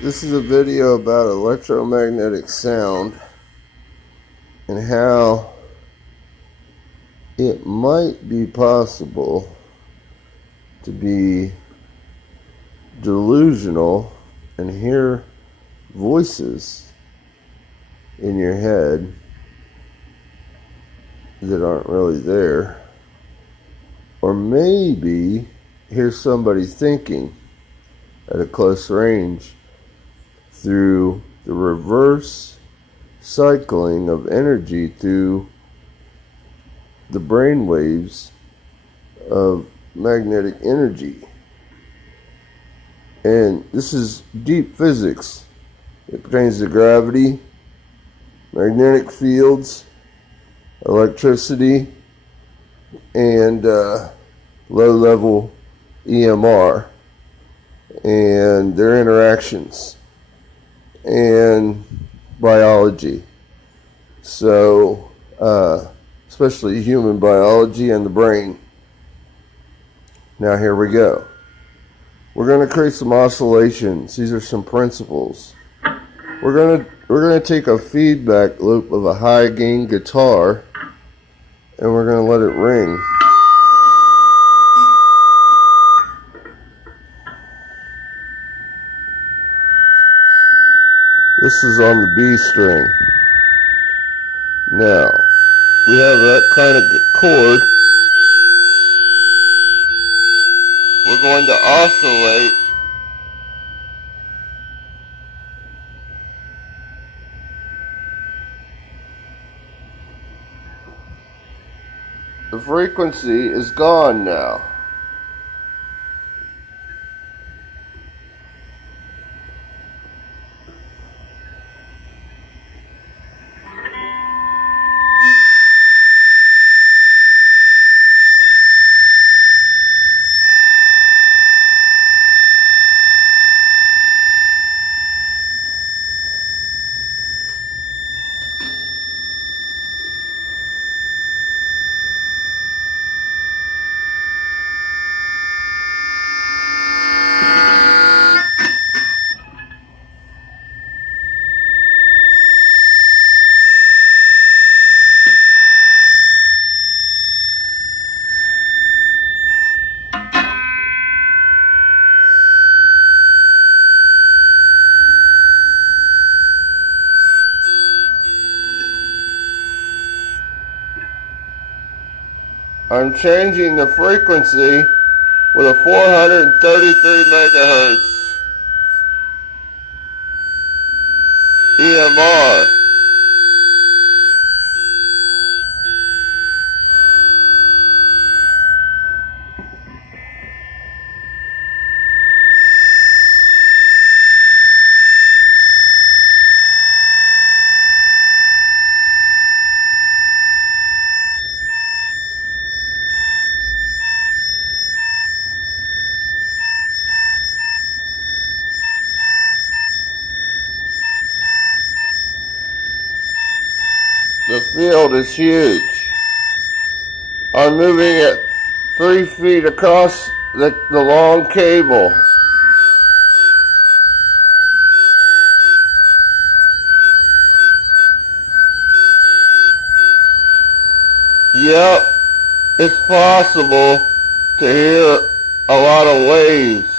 This is a video about electromagnetic sound and how it might be possible to be delusional and hear voices in your head that aren't really there, or maybe hear somebody thinking at a close range through the reverse cycling of energy through the brain waves of magnetic energy. And this is deep physics. It pertains to gravity, magnetic fields, electricity, and low-level EMR and their interactions and biology. So, especially human biology and the brain. Now here we go. We're going to create some oscillations. These are some principles. We're going to take a feedback loop of a high gain guitar and we're going to let it ring. This is on the B string. Now, we have that kind of chord. We're going to oscillate the frequency is gone now. I'm changing the frequency with a 433 megahertz EMR. The field is huge. I'm moving it 3 feet across the long cable. Yep, it's possible to hear a lot of waves.